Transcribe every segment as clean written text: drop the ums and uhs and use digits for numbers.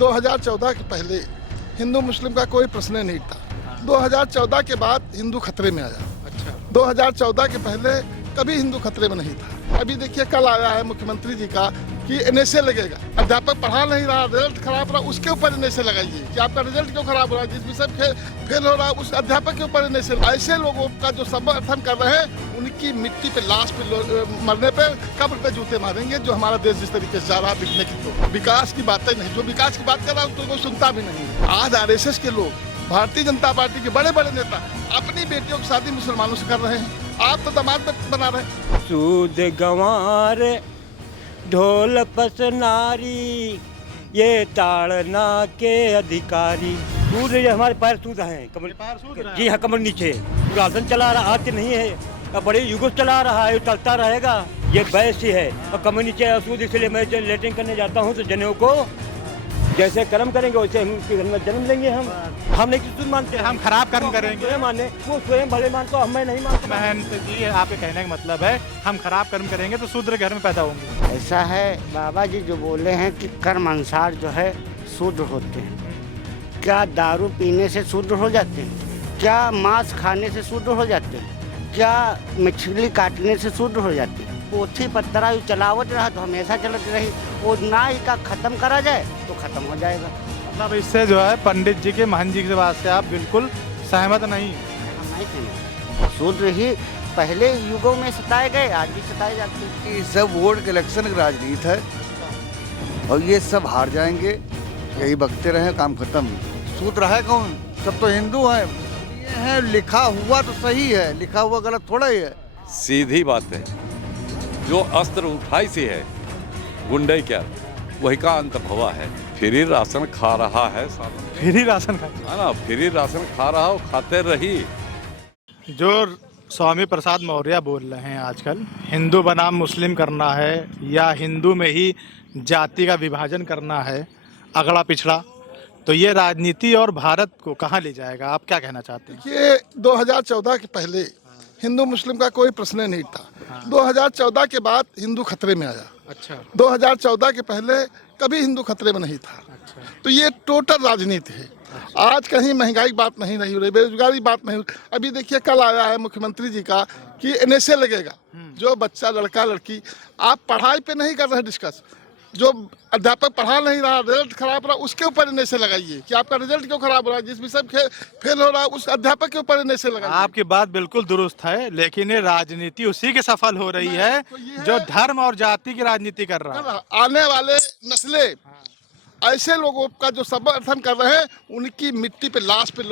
2014 के पहले हिंदू मुस्लिम का कोई प्रश्न नहीं था। 2014 के बाद हिंदू खतरे में आया। अच्छा। 2014 के पहले कभी हिंदू खतरे में नहीं था। अभी देखिए कल आया है मुख्यमंत्री जी का कि एनएसए लगेगा। अध्यापक पढ़ा नहीं रहा, रिजल्ट खराब रहा, उसके ऊपर एनएसए लगाइए कि आपका रिजल्ट क्यों खराब हो रहा है, जिस विषय फेल हो रहा है उस अध्यापक के ऊपर एनएसए। ऐसे लोगों का जो समर्थन कर रहे हैं उनकी मिट्टी पे, लाश पे, मरने पे, कब्र पे जूते मारेंगे। जो हमारा देश जिस तरीके से जा रहा है बिकने की, तो विकास की बातें नहीं, जो विकास की बात कर रहा है उसको कोई सुनता भी नहीं। आज आरएसएस के लोग, भारतीय जनता पार्टी के बड़े बड़े नेता अपनी बेटियों की शादी मुसलमानों से कर रहे हैं। आप तो दामाद बना रहे हैं। सूद गंवार ढोल पसनारी ये ताड़ना के अधिकारी। सूद ये हमारे पैर सूद हैं, कमर जी हाँ, कमर नीचे राशन चला रहा, आज नहीं है, अब बड़े युग चला रहा है, चलता रहेगा। ये बैस ही है और कमर नीचे सूद। इसलिए मैं जब लेटिंग करने जाता हूँ तो जनेऊ को जैसे कर्म करेंगे वैसे हम उसके घर में जन्म लेंगे। हम नहीं किसी मानते, हम खराब कर्म करेंगे माने, वो स्वयं भले मानते, हमें नहीं मानते। बहन जी, आपके कहने का मतलब है हम खराब कर्म करेंगे तो शूद्र घर में पैदा होंगे। ऐसा है, बाबा जी जो बोले हैं कि कर्म अनुसार जो है शूद्र होते हैं। क्या दारू पीने से शूद्र हो जाते हैं? क्या मांस खाने से शूद्र हो जाते हैं? क्या मछली काटने से शूद्र हो जाते हैं? पोथी पत्रा चलावट रहा तो हमेशा चलती रही, और ना ही का खत्म करा जाए तो खत्म हो जाएगा। मतलब इससे जो है पंडित जी के, महंत जी के बात से आप बिल्कुल सहमत नहीं? शूद्र ही पहले युगों में सताए गए, आज भी सताए जाते हैं। ये सब वोट के इलेक्शन की राजनीति है और ये सब हार जाएंगे, यही बकते रहे, काम खत्म। शूद्र है कौन? सब तो हिंदू हैं। ये है लिखा हुआ तो सही है, लिखा हुआ गलत थोड़ा ही है। सीधी बात है, जो अस्त्र उठाई सी है गुंडे क्या, वही का अंत भवा है। फ्री राशन खा रहा है, फ्री राशन खा, है ना, फ्री राशन खा रहा हो, खाते रही। जो स्वामी प्रसाद मौर्य बोल रहे हैं आजकल, हिंदू बनाम मुस्लिम करना है या हिंदू में ही जाति का विभाजन करना है, अगड़ा पिछड़ा, तो ये राजनीति और भारत को कहाँ ले जाएगा? आप क्या कहना चाहते हैं? ये 2014 के पहले हिंदू मुस्लिम का कोई प्रश्न नहीं था। 2014 के बाद हिंदू खतरे में आया। अच्छा। 2014 के पहले कभी हिंदू खतरे में नहीं था। अच्छा। तो ये टोटल राजनीति है। आज कहीं महंगाई की बात नहीं हो रही, बेरोजगारी की बात नहीं हो रही। अभी देखिए कल आया है मुख्यमंत्री जी का कि एनएसए लगेगा। जो बच्चा, लड़का लड़की, आप पढ़ाई पे नहीं कर रहे डिस्कस, जो अध्यापक पढ़ा नहीं रहा, रिजल्ट खराब रहा, उसके ऊपर एनएसए लगाइए कि आपका रिजल्ट क्यों खराब हो रहा है, जिस विषय फेल हो रहा है उस अध्यापक के ऊपर एनएसए लगाइए। आपकी बात बिल्कुल दुरुस्त है, लेकिन ये राजनीति उसी के सफल हो रही है जो धर्म और जाति की राजनीति कर रहा है। आने वाले नस्लें ऐसे लोगों का जो समर्थन कर रहे हैं उनकी मिट्टी पे, लाश पे,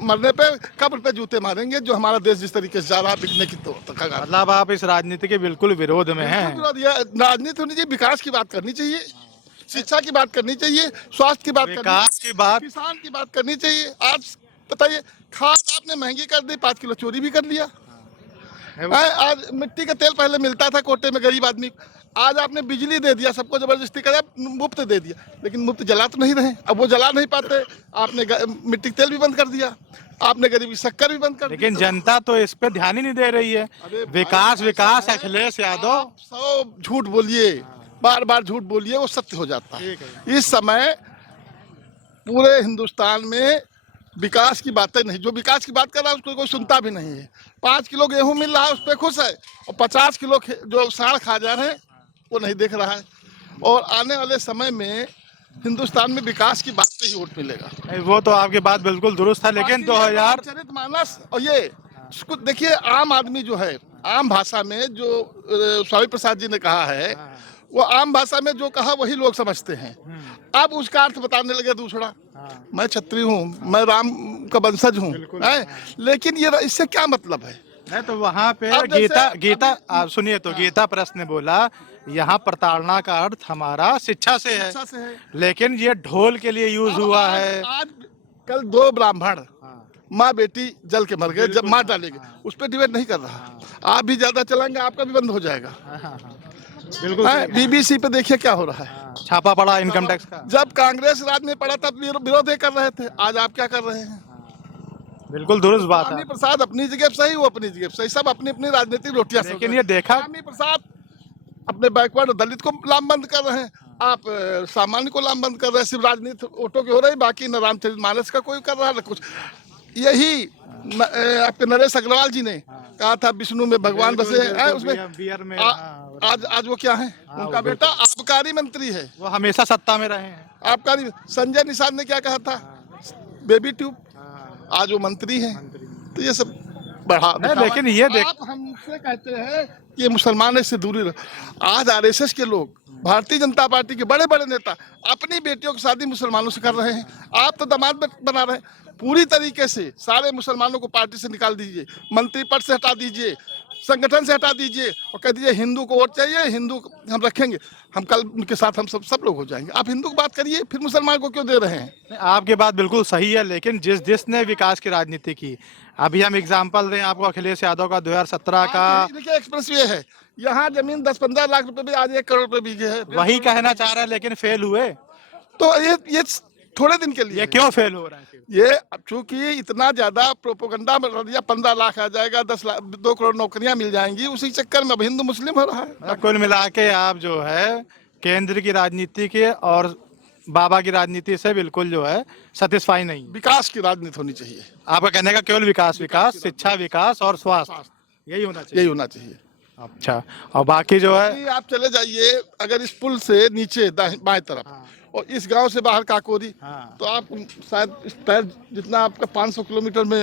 मरने पे, कब्र पे जूते मारेंगे। जो हमारा देश जिस तरीके से जा रहा है बिकने की, तो मतलब आप इस राजनीति के बिल्कुल विरोध में हैं? राजनीति होनी चाहिए, विकास की बात करनी चाहिए, शिक्षा की बात करनी चाहिए, स्वास्थ्य की बात करनी चाहिए, किसान की बात करनी चाहिए। आज बताइए, खाद आपने महंगी कर दी, 5 किलो चोरी भी कर लिया। आज मिट्टी का तेल पहले मिलता था कोटे में गरीब आदमी, आज आपने बिजली दे दिया, सबको जबरदस्ती कर मुफ्त दे दिया, लेकिन मुफ्त जला तो नहीं रहे। अब वो जला नहीं पाते, आपने मिट्टी तेल भी बंद कर दिया, आपने गरीबी शक्कर भी बंद कर दिया। लेकिन जनता तो इस पे ध्यान ही नहीं दे रही है। विकास अखिलेश यादव 100 झूठ बोलिए, बार बार झूठ बोलिए, वो सत्य हो जाता है। इस समय पूरे हिंदुस्तान में विकास की बातें नहीं, जो विकास की बात कर रहा है उसको कोई सुनता भी नहीं है। 5 किलो गेहूं मिल रहा है उस पर खुश है, और 50 किलो जो साढ़ खा जा रहे हैं वो नहीं देख रहा है। और आने वाले समय में हिंदुस्तान में विकास की बात पे ही वोट मिलेगा। वो तो आपकी बात बिल्कुल दुरुस्त है, लेकिन 2000 चरितमानस और ये देखिए, आम आदमी जो है, आम भाषा में जो स्वामी प्रसाद जी ने कहा है, वो आम भाषा में जो कहा वही लोग समझते हैं। अब उसका अर्थ बताने लगे दूसरा। मैं क्षत्रिय हूँ, मैं राम का वंशज हूँ, लेकिन ये इससे क्या मतलब है? नहीं तो वहाँ पे गीता आप सुनिए, तो गीता प्रश्न ने बोला यहाँ प्रताड़ना का अर्थ हमारा शिक्षा से है, लेकिन ये ढोल के लिए यूज हुआ है। आज कल 2 ब्राह्मण माँ बेटी जल के मर गए, जब मार डालेंगे, उस पर डिबेट नहीं कर रहा। आप भी ज्यादा चलाएंगे, आपका भी बंद हो जाएगा। बिल्कुल। बीबीसी पे देखिए क्या हो रहा है, छापा पड़ा इनकम टैक्स का। जब कांग्रेस राज में पड़ा तब विरोध कर रहे थे, आज आप क्या कर रहे हैं? बिल्कुल दुरुस्त बात है। स्वामी प्रसाद अपनी जगह सही, वो अपनी जगह सही, सब अपनी अपनी राजनीतिक रोटियां। लेकिन ये देखा, स्वामी प्रसाद अपने बैकवर्ड दलित को लामबंद कर रहे हैं, आप सामान्य को लामबंद कर रहे हैं, सिर्फ राजनीति वोटों की हो रही, बाकी न रामचरितमानस का कोई कर रहा है न कुछ। यही आपके नरेश अग्रवाल जी ने कहा था विष्णु में भगवान बसे हैं, उसमें बियर में आज वो क्या है, उनका बेटा आबकारी मंत्री है, वो हमेशा सत्ता में रहे हैं। आबकारी। संजय निषाद ने क्या कहा था, बेबी ट्यूब, आज वो मंत्री हैं। तो ये सब बढ़ा नहीं, लेकिन ये देख, आप हमसे कहते हैं कि मुसलमान इससे दूरी रहो। आज आरएसएस के लोग, भारतीय जनता पार्टी के बड़े बड़े नेता अपनी बेटियों की शादी मुसलमानों से कर रहे हैं। आप तो दामाद बना रहे हैं। पूरी तरीके से सारे मुसलमानों को पार्टी से निकाल दीजिए, मंत्री पद से हटा दीजिए, संगठन से हटा दीजिए और कह दीजिए हिंदू को वोट चाहिए, हिंदू हम रखेंगे, हम कल उनके साथ हम सब लोग हो जाएंगे। आप हिंदू की बात करिए, फिर मुसलमान को क्यों दे रहे हैं? आपकी बात बिल्कुल सही है, लेकिन जिसने विकास की राजनीति की, अभी हम एग्जाम्पल दें आपको, अखिलेश यादव का 2017 का, देखिए एक्सप्रेस वे है, यहाँ जमीन 10-15 लाख रुपए में आज 1 करोड़ रुपए बिके है। वही कहना चाह रहे हैं, लेकिन फेल हुए। तो ये थोड़े दिन के लिए ये क्यों फेल हो रहा है? ये चूंकि इतना ज्यादा प्रोपोगंडा में रह दिया, 15 लाख आ जाएगा, 10 लाख 2 करोड़ नौकरियां मिल जाएंगी, उसी चक्कर में अब हिंदू मुस्लिम हो रहा है। कुल मिला के आप जो है केंद्र की राजनीति के और बाबा की राजनीति से बिल्कुल जो है सेटिस्फाई नहीं। विकास की राजनीति होनी चाहिए। आपका कहने का केवल विकास, शिक्षा, विकास और स्वास्थ्य, यही होना चाहिए। यही होना चाहिए। अच्छा, और बाकी जो है, आप चले जाइए अगर इस पुल से नीचे बाएं तरफ और इस गांव से बाहर काकोरी, तो आप शायद इस पैर जितना आपका 500 किलोमीटर में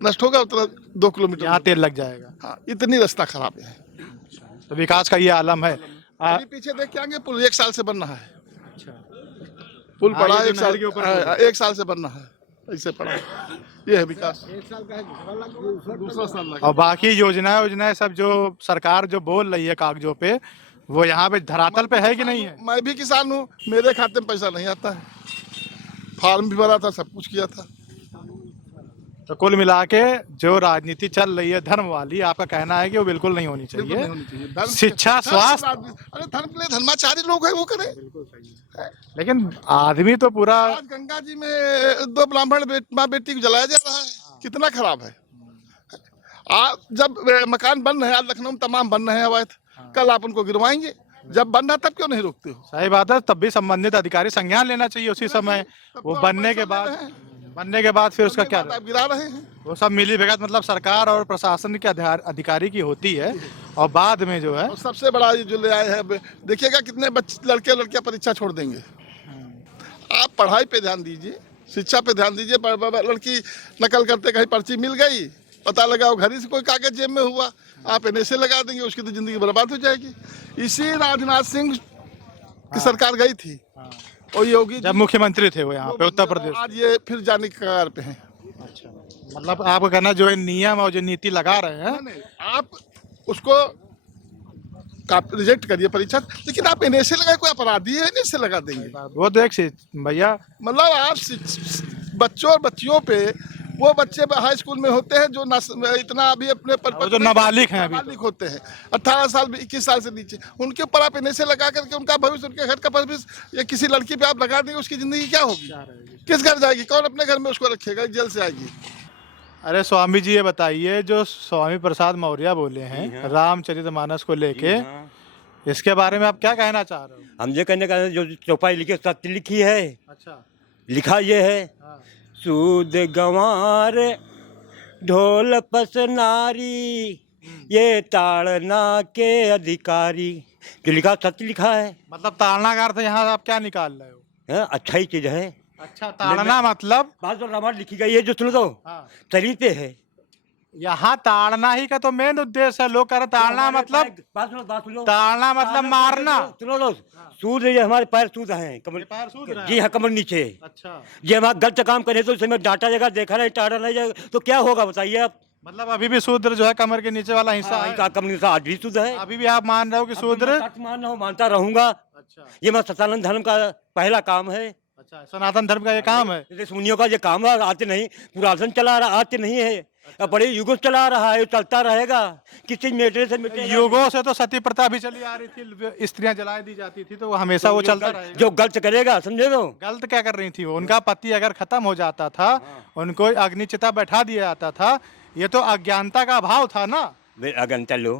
नष्ट होगा, उतना 2 किलोमीटर यहाँ तेल लग जाएगा। हाँ, इतनी रास्ता खराब है। तो विकास का ये आलम है। अभी पीछे देख के आएंगे, पुल 1 साल से बन रहा है। पुल पड़ा है 1 साल के ऊपर, 1 साल से बन रहा है, ऐसे पड़ा है। ये है विकास। 1 साल का है, दूसरा साल लगा। और बाकी योजनाएं सब जो सरकार जो बोल रही है कागजों पे, वो यहाँ पे धरातल पे है कि नहीं है? मैं भी किसान हूँ, मेरे खाते में पैसा नहीं आता है। फार्म भी भरा था, सब कुछ किया था। तो कुल मिला के जो राजनीति चल रही है धर्म वाली, आपका कहना है कि वो बिल्कुल नहीं होनी चाहिए। शिक्षा, स्वास्थ्य, अरे धर्म के लिए धर्माचारी लोग हैं, वो करें। लेकिन आदमी तो पूरा, आज गंगा जी में 2 ब्राह्मण माँ बेटी को जलाया जा रहा है, कितना खराब है। आज जब मकान बन रहे हैं, आज लखनऊ में तमाम बन रहे हैं अवैध, कल आप उनको गिरवाएंगे। जब बन रहा तब क्यों नहीं रोकते हो? सही बात है, तब भी संबंधित अधिकारी संज्ञान लेना चाहिए उसी समय। वो बनने के बाद फिर उसका क्या, आप गिरा रहे हैं। वो सब मिली भगत मतलब सरकार और प्रशासन के अधिकारी की होती है, और बाद में जो है। और सबसे बड़ा ये जो ले आए हैं, देखिएगा कितने बच्चे लड़के लड़कियां परीक्षा छोड़ देंगे। आप पढ़ाई पे ध्यान दीजिए, शिक्षा पे ध्यान दीजिए। लड़की नकल करते कहीं पर्ची मिल गई, पता लगा वो घर ही से कोई कागज जेब में हुआ, आप NSA लगा देंगे, उसकी तो जिंदगी बर्बाद हो जाएगी। इसी राजनाथ सिंह की सरकार गई थी और योगी जब मुख्यमंत्री थे वो यहाँ पे उत्तर प्रदेश, आज ये फिर जाने के कगार पे हैं। अच्छा, मतलब आपका कहना जो है नियम और जो नीति लगा रहे हैं, नहीं, आप उसको रिजेक्ट करिए परीक्षा, लेकिन आप NSA लगाए, कोई अपराधी है NSA लगा देंगे। वो तो एक भैया, मतलब आप बच्चों और बच्चियों पे, वो बच्चे हाई स्कूल में होते हैं जो इतना अभी अपने जो नाबालिग हैं, नाबालिग होते हैं 18 साल 21 साल से नीचे, उनके ऊपर आप NSA लगा करके उनका भविष्य, उनके घर का भविष्य, या किसी लड़की पे आप लगा देंगे, उसकी जिंदगी क्या होगी? किस घर जाएगी? कौन अपने घर में उसको रखेगा? जेल से आएगी। अरे स्वामी जी, ये बताइए, जो स्वामी प्रसाद मौर्य बोले हैं रामचरितमानस को लेके, इसके बारे में आप क्या कहना चाह रहे हो? हम ये कहने का, जो चौपाई लिखी सत्य लिखी है। अच्छा, लिखा ये है, सूद गंवार ढोल पस नारी, ये ताड़ना के अधिकारी। जो लिखा सत्य लिखा है। मतलब ताड़ना का अर्थ यहाँ आप क्या निकाल रहे हो? है, अच्छा ही चीज है। अच्छा, ताड़ना मतलब बात तो रामायण लिखी गई है, जो सुनो तो शरीर पे है। यहाँ ताड़ना ही का तो मेन उद्देश्य है। लोग कह रहे ताड़ना मतलब, बात सुनो, ताड़ना मतलब मारना। सुनो तो, सूद, ये हमारे पैर सूद हैं, कमर पैर सूद रहे हैं। जी हाँ, कमर नीचे। अच्छा, ये हमारा गलत काम करे तो उसमें डांटा जाएगा, देखा नहीं, टाड़ा नहीं जाएगा, तो क्या होगा बताइए आप? मतलब अभी भी शूद्र जो है कमर के नीचे वाला हिस्सा है। कमर नीचे आज भी सूद है। अभी भी आप मान रहे हो कि शूद्र? मान रहा हूँ, मानता रहूंगा। अच्छा, ये मैं सनातन धर्म का पहला काम है। अच्छा, सनातन धर्म का ये काम है। ऋषिमुनियों का ये काम है, आज नहीं, पुरातन चला रहा, आज नहीं है, अब बड़े युगों से चला रहा है, चलता रहेगा। किसी मेटे से युगों से तो सती प्रथा भी चली आ रही थी, स्त्रियां जला दी जाती थी, तो वो हमेशा वो चलता रहेगा। जो गलत करेगा, समझे तो। गलत क्या कर रही थी वो? उनका पति अगर खत्म हो जाता था, उनको अग्निचिता बैठा दिया जाता था, ये तो अज्ञानता का अभाव था ना। अगंता लो,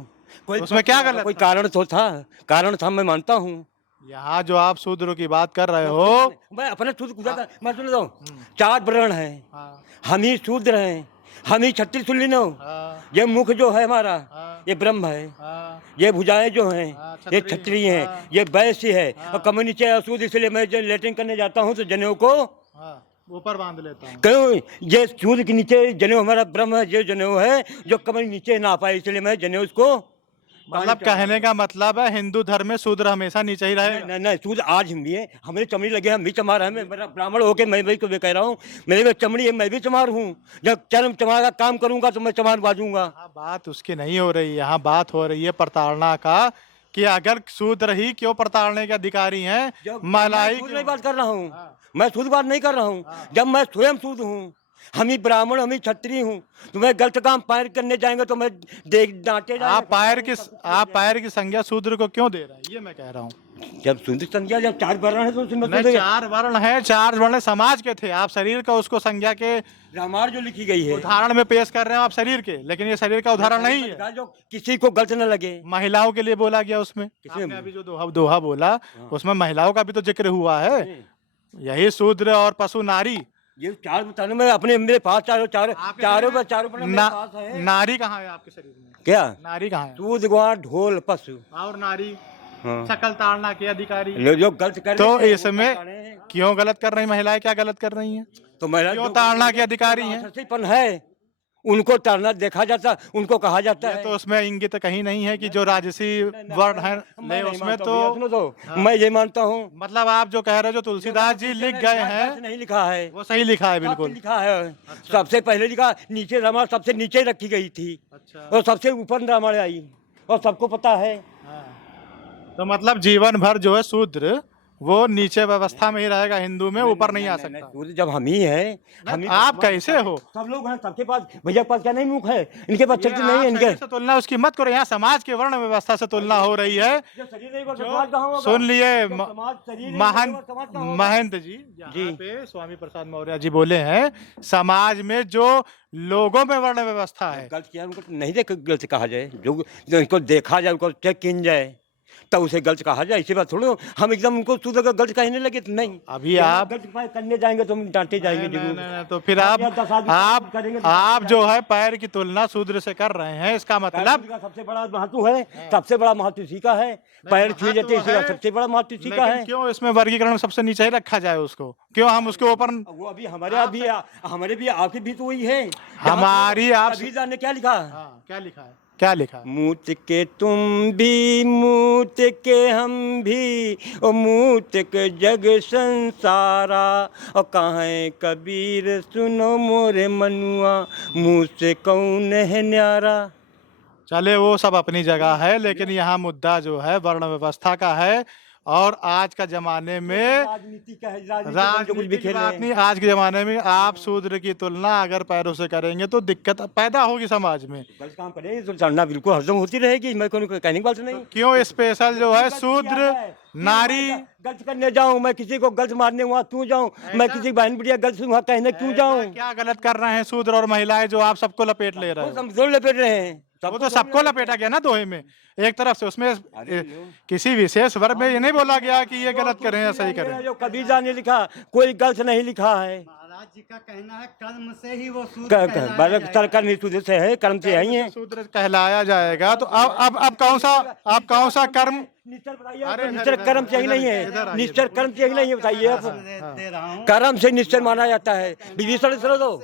कोई उसमें क्या गलत? कोई कारण तो था, कारण था, मैं मानता हूँ। यहाँ जो आप शूद्र की बात कर रहे हो, मैं अपने शूद्र गुजरता मैं सुन रहा हूँ। 4 वर्ण हैं, हाँ, हम ही शूद्र हैं, हम ही छत्तीस सुन ली नो। हाँ, ये मुख जो है हमारा हाँ, ये ब्रह्म है, हाँ, ये भुजाएं जो हैं हाँ, ये क्षत्रिय, क्षत्रिय हैं, हाँ, ये वैश्य है हाँ। और कमर नीचे असूद, इसलिए मैं जब लेटरिन करने जाता हूँ तो जनेऊ को हाँ, ऊपर बांध लेता हूँ। क्यों, ये सूर्य के नीचे जनेऊ हमारा ब्रह्म है, ये जनेऊ है जो कमर नीचे ना पाए, इसलिए मैं जनेऊ उसको मतलब कहने का मतलब है हिंदू धर्म में शूद्र हमेशा नीचे ही रहेगा। नहीं नहीं, सूर्य आज हम भी है, हमें चमड़ी लगे, हम भी चमार है। मैं मेरा ब्राह्मण होके मैं भी कह रहा हूँ, मेरे में चमड़ी है, मैं भी चमार हूँ। जब चरम चमार का काम करूंगा तो मैं चमार बाजूंगा। यहाँ बात उसकी नहीं हो रही, यहाँ बात हो रही है प्रताड़ना का, कि अगर शूद्र ही क्यों प्रताड़ने के अधिकारी हैं, मलाई मैं सूद क्यों? नहीं बात कर रहा हूँ, मैं सूद बात नहीं कर रहा हूँ। जब मैं स्वयं सूद हूँ, हम ही ब्राह्मण, हम ही क्षत्रिय हूँ, तो मैं गलत काम पैर करने जाएंगे तो मैं देख डांटे जाएंगे। आप पैर की संज्ञा शूद्र को क्यों दे रहे हैं, ये मैं कह रहा हूँ। जब शूद्र संज्ञा, जब 4 वर्ण है तो उसमें नहीं, 4 वर्ण है, 4 वर्ण समाज के थे, आप शरीर का उसको संज्ञा के रामायण जो लिखी गई है उदाहरण में पेश कर रहे हो आप शरीर के, लेकिन ये शरीर का उदाहरण नहीं है। जो किसी को गलत न लगे। महिलाओं के लिए बोला गया उसमें, आपने अभी जो दोहा बोला उसमें महिलाओं का भी तो जिक्र हुआ है। यही शूद्र और पशु नारी, ये 4 बताने में अपने मेरे पास चारों वर्ण मेरे पास है। नारी कहाँ है आपके शरीर में? क्या नारी कहाँ है? दूध गुआ ढोल पशु और नारी हाँ। शकल ताड़ना के अधिकारी। जो गलत कर तो रहे हैं, इसमें वो ताड़े हैं। क्यों गलत कर रही महिलाएं, क्या गलत कर रही हैं? तो महिला क्यों जो ताड़ना के अधिकारी हैं? राक्षसीपन है, उनको ताड़ना देखा जाता, उनको कहा जाता ये है। तो उसमें इंगित कहीं नहीं है कि जो राजसी वर्ण है, नहीं उसमें भैया, सुनो तो तो मैं ये मानता हूँ, मतलब आप जो कह रहे हो जो तुलसीदास जी लिख गए हैं नहीं लिखा है, वो सही लिखा है, बिल्कुल बिल्कुल। लिखा है। सबसे पहले लिखा नीचे रामायण सबसे नीचे रखी गई थी अच्छा। और सबसे ऊपर रामायण आई और सबको पता है। तो मतलब जीवन भर जो है शूद्र वो नीचे व्यवस्था में ही रहेगा, हिंदू में ऊपर नहीं आ सकता। सूर्य जब हम ही है, हम ही आप कैसे हो? सब लोग हैं, सबके पास भैया के पास क्या नहीं मुख है, इनके पास चरित्र नहीं है, इनके से तुलना उसकी मत करो, यहाँ समाज के वर्ण व्यवस्था से तुलना हो रही है। जो शरीर नहीं होगा, समाज कहाँ होगा? सुन लिए जब समाज शरीर नहीं महंत होगा, समाज कहाँ होगा? महंत जी यहाँ पे स्वामी प्रसाद मौर्य जी बोले हैं, समाज में जो लोगों में वर्ण व्यवस्था है, गलत किया उनको नहीं देख गलत कहा जाए, जो इनको देखा जाए, उनको चेक किन जाए तब उसे गलत कहा जाए। इसी बात थोड़ी हम एकदम उनको शुद्ध अगर गलत कहने लगे तो नहीं। अभी आप गलत करने जाएंगे तो हम डांटे जाएंगे नहीं, जरूर। नहीं, नहीं, तो फिर करेंगे तो आप जो है पैर की तुलना शूद्र से कर रहे हैं, इसका मतलब का सबसे बड़ा महत्व है, सबसे बड़ा महत्व इसी का है। पैर छुए जाते इसी का सबसे बड़ा महत्व इसी का लेकिन है। क्यों इसमें वर्गीकरण सबसे नीचे ही रखा जाए उसको, क्यों हम उसके ऊपर? वो अभी हमारे भी आपके भी तो वही है। हमारी आप अभिजा ने क्या लिखा? हाँ, क्या लिखा है, क्या लिखा है? मूत के तुम भी, मूत के हम भी, और मूत के जग संसारा, और कहाँ कबीर सुनो मोरे मनुआ, मुँह से कौन है न्यारा। चले वो सब अपनी जगह है, लेकिन यहाँ मुद्दा जो है वर्ण व्यवस्था का है। और आज का जमाने में राजनीति का है, जो कुछ राजनीति भी की खेल बात रहे नहीं, आज के जमाने में आप शूद्र की तुलना अगर पैरों से करेंगे तो दिक्कत पैदा होगी समाज में। गलत काम करेंगे तो चढ़ना बिल्कुल हरदम होती रहेगी। मैं कहने की बात नहीं। क्यों स्पेशल जो है शूद्र नारी? गलत करने जाऊं मैं, किसी को गलत मारने वहाँ क्यों जाऊं मैं, किसी बहन बुढ़िया गलत वहाँ कहने क्यों जाऊं? क्या गलत कर रहे हैं शूद्र और महिलाएं जो आप सबको लपेट ले रहे वो हैं? समझो लपेट रहे हैं, वो तो सबको लपेटा गया ना दोहे में, एक तरफ से। उसमें किसी विशेष वर्ग में ये नहीं बोला गया कि ये गलत करें या सही करें। जो कबीर ने लिखा कोई गलत नहीं लिखा है। महाराज जी का कहना है कर्म से ही वो सूद कर्म ही सूद से है, कर्म से ही है। शूद्र कहलाया जाएगा। तो अब कौन सा कर्म? निश्चय कर्म से ही नहीं है, निश्चय कर्म से ही नहीं है, बताइए आप। दे रहा हूँ। कर्म से निश्चय माना जाता है। विभीषण सुनो तो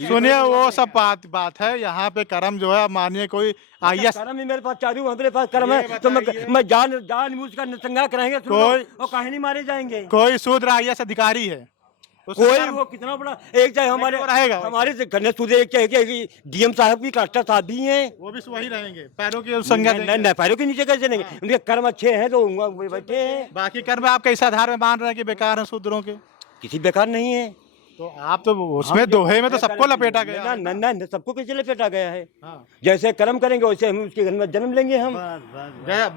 सुनिए, वो सब बात है। यहाँ पे कर्म जो है, मानिए कोई आईएएस, कर्म ही मेरे पास चालू, मेरे पास कर्म है तो मैं जान बूझ कर नरसंहार कराएंगे और कहीं नहीं मारे जाएंगे। कोई शूद्र आईएएस अधिकारी है, कोई वो कितना बड़ा एक चाहे हमारे से गणेश सूदे एक चाहे डीएम साहब भी कलेक्टर साहब भी हैं, वो भी वही रहेंगे, पैरों की संज्ञा देंगे। नहीं पैरों के नीचे कैसे नहीं, उनके कर्म अच्छे हैं तो बैठे हैं। बाकी कर्म आप कैसे आधार में मान रहे हैं कि बेकार है शूद्रों के? किसी बेकार नहीं है। तो आप तो उसमें दोहे में तो सबको लपेटा गया। ना सबको कैसे लपेटा गया है? हाँ। जैसे कर्म करेंगे वैसे हम उसके घर में जन्म लेंगे हम।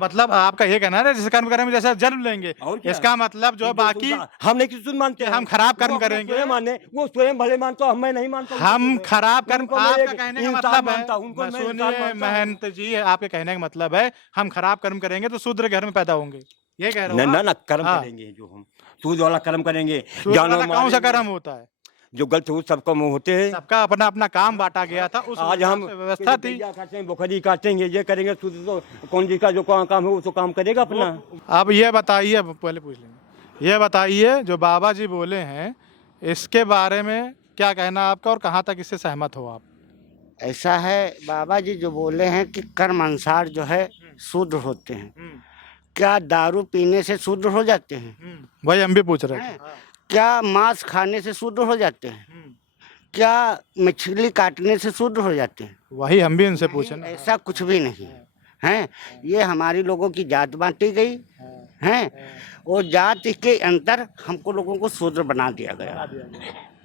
मतलब आपका ये कहना है जैसे कर्म करेंगे जैसे जन्म लेंगे, इसका मतलब जो है बाकी हम नहीं किसी मानते, हम खराब कर्म करेंगे, माने वो स्वयं भले मानता, हम मैं नहीं मानता। हम खराब कर्म, आपका कहने का मतलब है, उनको सुनिए महंत जी, आपके कहने का मतलब है हम खराब कर्म करेंगे तो शूद्र घर में पैदा होंगे। ये कह रहे ना हो ना आप? ना कर्म हाँ। करेंगे जो हम सूद वाला कर्म करेंगे। सूद जानवर वाला कौन सा मारेंगे। कर्म होता है? जो गलत हो सबका मुंह होते हैं। सबका अपना अपना काम बांटा गया था, उस आज हिसाब हम से व्यवस्था थी। गैया काटेंगे, बकरी काटेंगे, ये करेंगे, सूद तो कौन जिसका जो काम है वो तो काम करेगा अपना। आप ये बताइए, पहले पूछ लेंगे, ये बताइए जो बाबा जी बोले हैं इसके बारे में क्या कहना है आपका और कहाँ तक इससे सहमत हो आप? ऐसा है, बाबा जी जो बोले हैं कि कर्म अनुसार जो है शूद्र होते हैं। क्या दारू पीने से शूद्र हो जाते हैं? वही हम भी पूछ रहे थे। हैं? क्या मांस खाने से शूद्र हो जाते हैं? क्या मछली काटने से शूद्र हो जाते हैं? वही हम भी इनसे पूछे ना। ऐसा कुछ भी नहीं है। ये हमारी लोगों की जात बांटी गई है और जाति के अंतर हमको लोगों को शूद्र बना दिया गया,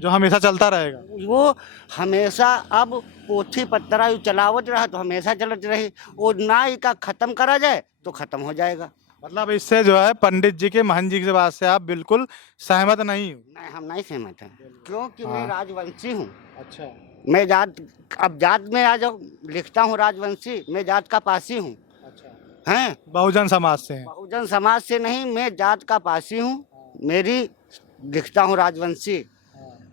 जो हमेशा चलता रहेगा। वो हमेशा अब पोथी पत्रा चलावत रहा तो हमेशा चलत रही, और ना ही का खत्म करा जाए तो खत्म हो जाएगा। मतलब इससे जो है पंडित जी के, महंत जी की बात से आप बिल्कुल सहमत नहीं हो? नहीं, हम नहीं सहमत हैं, क्योंकि मैं राजवंशी हूँ। अच्छा। मैं जात, अब जात में आ जाओ, लिखता हूँ राजवंशी, मैं जात का पासी हूँ। अच्छा। हैं? बहुजन समाज से हैं? बहुजन समाज से नहीं, मैं जात का पासी हूँ, मेरी लिखता हूँ राजवंशी।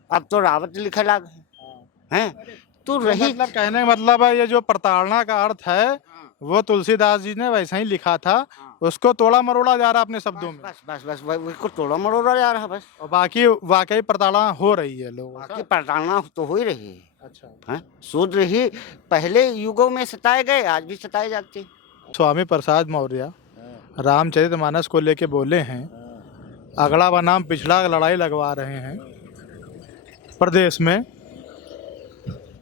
अब तो रावत लिखे लाग हैं तो रही। मतलब कहने का मतलब है ये जो प्रताड़ना का अर्थ है वो तुलसीदास जी ने वैसा ही लिखा था, उसको तोड़ा मरोड़ा जा रहा अपने शब्दों में। बस बस बस उसको तोड़ा मरोड़ा जा रहा है बस। और बाकी वाकई प्रताड़ना हो रही है लोगों बाकी का। प्रताड़ना तो हो ही रही है। अच्छा। हैं? शूद्र ही पहले युगों में सताए गए, आज भी सताए जाते। स्वामी प्रसाद मौर्य रामचरितमानस को लेके बोले हैं अगला बनाम पिछड़ा लड़ाई लगवा रहे हैं प्रदेश में,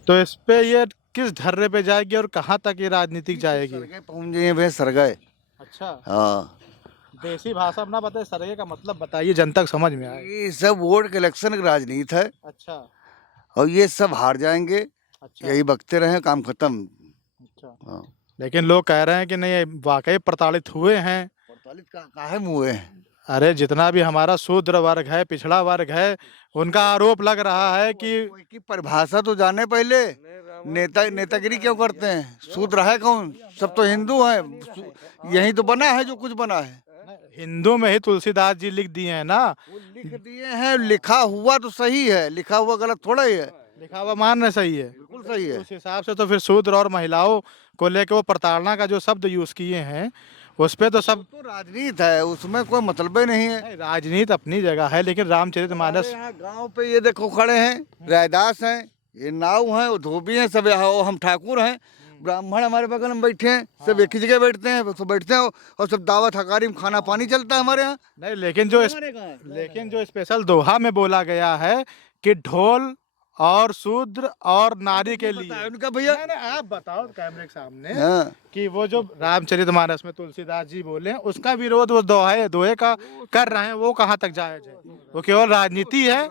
तो इस पे ये किस ढर्रे पे जाएगी और कहाँ तक ये राजनीतिक जाएगी? सरगे पहुंच गए भाई, सरगे। अच्छा। हाँ, देसी भाषा में ना बताए, सरगे का मतलब बताइए, जनता को समझ में आए। ये सब वोट के इलेक्शन की राजनीति है अच्छा। और ये सब हार जाएंगे। अच्छा। यही बकते रहे, काम खत्म। अच्छा। हाँ। लेकिन लोग कह रहे हैं कि नहीं, वाकई प्रताड़ित हुए हैं। प्रताड़ित काहे हुए हैं? अरे जितना भी हमारा शूद्र वर्ग है, पिछड़ा वर्ग है, उनका आरोप लग रहा है कि कोई की परिभाषा तो जाने पहले। नेतागिरी क्यों करते हैं? शूद्र है कौन? सब तो हिंदू हैं। यही तो बना है जो कुछ बना है। हिंदू में ही तुलसीदास जी लिख दिए हैं ना। वो लिख दिए हैं, लिखा हुआ तो सही है, लिखा हुआ गलत थोड़ा ही है। लिखा हुआ मानना सही है, बिल्कुल सही है। उस हिसाब से तो फिर शूद्र और महिलाओं को लेकर वो प्रताड़ना का जो शब्द यूज किए हैं उस पे तो सब तो राजनीति है, उसमें कोई मतलब ही नहीं है। राजनीति अपनी जगह है, लेकिन रामचरितमानस यहाँ गांव पे ये देखो खड़े हैं, रैदास हैं, ये नाव हैं, वो धोबी हैं, सब यहाँ हम ठाकुर हैं, ब्राह्मण हमारे बगल में बैठे हैं, सब एक ही जगह बैठते हैं, सब बैठते हैं और सब दावत हकारी में खाना पानी चलता है हमारे यहाँ। नहीं, लेकिन जो स्पेशल दोहा में बोला गया है कि ढोल और शूद्र और नारी के लिए। उनका भैया आप बताओ कैमरे के सामने हाँ। कि वो जो रामचरितमानस में तुलसीदास जी बोले हैं उसका विरोध वो दोहे का कर रहे हैं, वो कहाँ तक जायज है? वो केवल राजनीति है।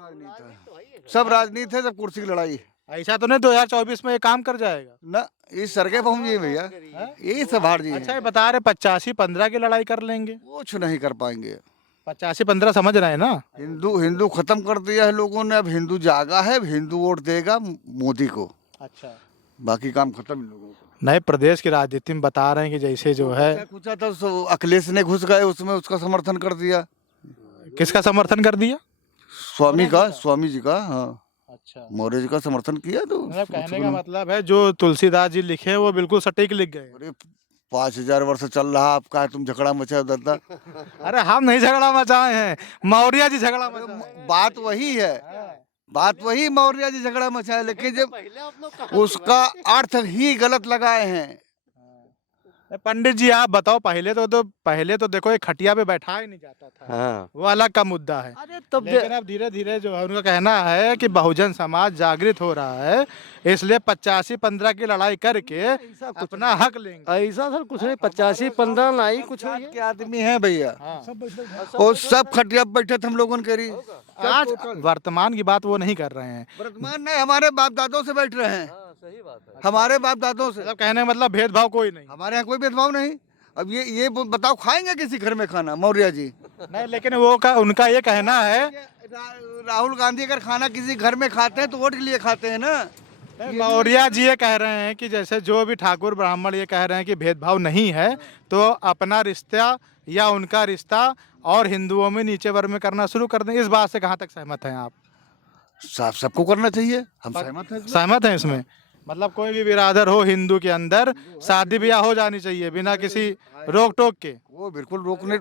सब राजनीति है, सब कुर्सी की लड़ाई है। ऐसा तो नहीं 2024 में ये काम कर जाएगा ना, ये सरगे पहुंच गए भैया, ये सब हार जी। अच्छा, ये बता रहे 85-15 की लड़ाई कर लेंगे। कुछ नहीं कर पाएंगे। 85-15 समझ रहे हैं ना। हिंदू खत्म कर दिया है लोगों ने, अब हिंदू जागा है, अब हिंदू वोट देगा मोदी को। अच्छा। बाकी काम खत्म इन लोगों को। नए प्रदेश की राजनीति में बता रहे हैं कि जैसे जो है कुछ था तो अखिलेश ने घुस गए उसमें, उसका समर्थन कर दिया। किसका समर्थन कर दिया? स्वामी जी का। हाँ, अच्छा। मौर्य जी का समर्थन किया तो मतलब कहने का मतलब है जो तुलसीदास जी लिखे हैं वो बिल्कुल सटीक लिख गए। अरे 5000 वर्ष चल रहा, आपका तुम झगड़ा मचा दादा। अरे हम नहीं झगड़ा मचाए हैं, मौर्य जी झगड़ा मचाए। बात वही है, बात वही मौर्य जी झगड़ा मचाए, लेकिन जब उसका अर्थ ही गलत लगाए हैं। पंडित जी आप बताओ, पहले तो देखो एक खटिया पे बैठा ही नहीं जाता था। हाँ। वो अलग का मुद्दा है। अरे तब लेकिन अब धीरे धीरे जो है उनका कहना है कि बहुजन समाज जागृत हो रहा है, इसलिए 85-15 की लड़ाई करके अपना हक लेंगे। ऐसा सर कुछ नहीं, 85-15 नहीं कुछ के आदमी है भैया, और सब खटिया पे बैठे थे हम लोगों के रही। आज वर्तमान की बात वो नहीं कर रहे हैं, वर्तमान नहीं, हमारे बाप दादों से बैठ रहे हैं। सही बात है। हमारे बाप दादों से। मतलब कहने का मतलब भेदभाव कोई नहीं। हमारे यहाँ कोई भेदभाव नहीं। अब ये बताओ, खाएंगे किसी घर में खाना मौर्य जी? नहीं, लेकिन उनका ये कहना है राहुल गांधी अगर खाना किसी घर में खाते हैं तो वोट के लिए खाते हैं ना। मौर्य जी ये कह रहे हैं कि जैसे जो भी ठाकुर ब्राह्मण ये कह रहे हैं कि भेदभाव नहीं है, तो अपना रिश्ता या उनका रिश्ता और हिंदुओं में नीचे वर्ग में करना शुरू कर दें। इस बात से कहाँ तक सहमत हैं आप? साफ सबको करना चाहिए, हम सहमत हैं इसमें। सहमत हैं इसमें? मतलब कोई भी बिरादर हो हिंदू के अंदर शादी ब्याह हो जानी चाहिए बिना किसी रोक टोक के। वो बिल्कुल रोकने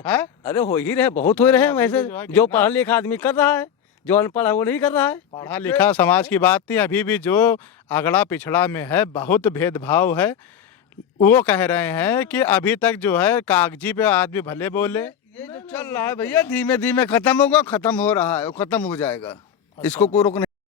है अरे हो ही रहे, बहुत हो रहे हैं वैसे। जो पढ़ा लिखा आदमी कर रहा है, जो अनपढ़ है वो नहीं कर रहा है। पढ़ा लिखा समाज की बात नहीं, अभी भी जो अगड़ा पिछड़ा में है बहुत भेदभाव है। वो कह रहे हैं कि अभी तक जो है कागजी पे आदमी भले बोले, ये जो चल रहा है भैया धीमे धीमे खत्म होगा, खत्म हो रहा है, वो खत्म हो जाएगा, इसको कोई रोक नहीं।